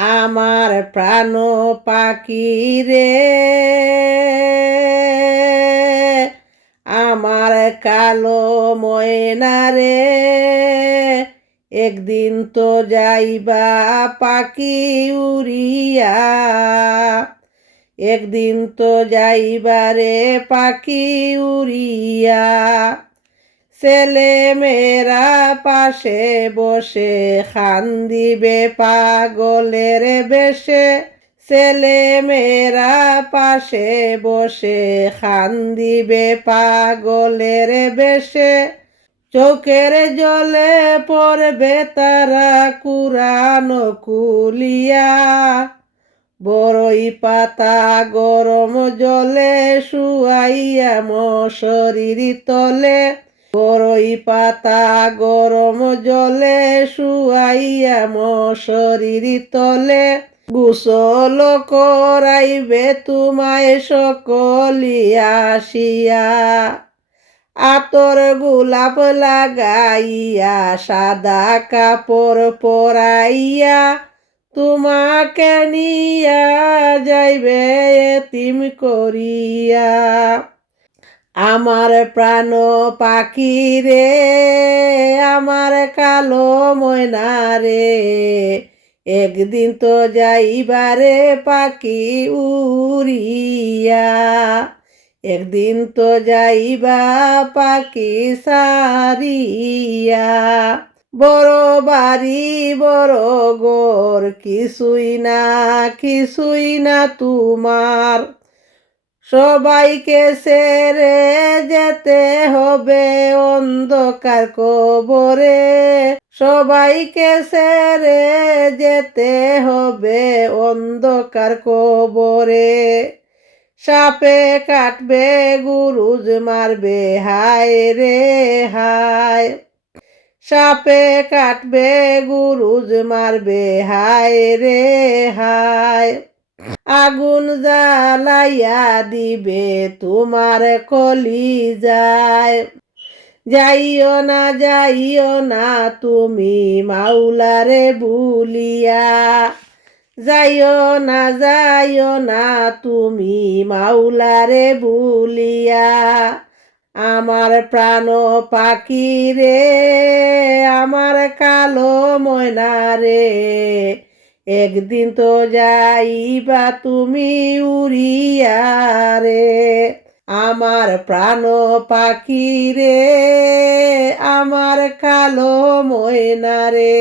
আমার প্রাণ পাখি রে, আমার কালো ময়না রে, একদিন তো যাইবা পাখি উড়িয়া, একদিন তো যাইবা রে পাখি উড়িয়া। ছেলে মেয়েরা পাশে বসে কান্দিবে পাগলের বেশে, ছেলে মেয়েরা পাশে বসে কান্দিবে পাগলের বেশে। চোখের জলে পড়বে তারা কুরান কুলিয়া, বড়ই পাতা গরম জলে শুয়াইয়া মশারির তলে, বড়ই পাতা গরম জলে শুয়াইয়া মশারির তলে। গোসল করাইবে তোমায় সকলিয়া আসিয়া, আতর গোলাপ লাগাইয়া সাদা কাপড় পরাইয়া, তোমাকে নিয়া যাইবে এতিম করিয়া। আমার প্রাণ পাখি রে, আমার কালো ময়না রে, একদিন তো যাইবারে পাখি উড়িয়া, একদিন তো যাইবা পাখি সারিয়া। বড় বাড়ি বড় ঘর কিছুই না তোমার, সবাইকে ছেড়ে যেতে হবে অন্ধকার কবরে, সবাইকে ছেড়ে যেতে হবে অন্ধকার কবরে। সাপে কাটবে গুরুজ মারবে হায় রে হায়, সাপে কাটবে গুরুজ মারবে হায় রে হায়। আগুন জ্বালাইয়া দিবে তোমার কলিজায়, যাইও না তুমি মাওলারে ভুলিয়া, যাইও না তুমি মাওলারে ভুলিয়া। আমার প্রাণ পাখি রে, আমার কালো ময়না রে, একদিন তো যাইবা তুমি উড়িয়া রে। আমার প্রাণ পাখি রে, আমার কালো ময়না রে।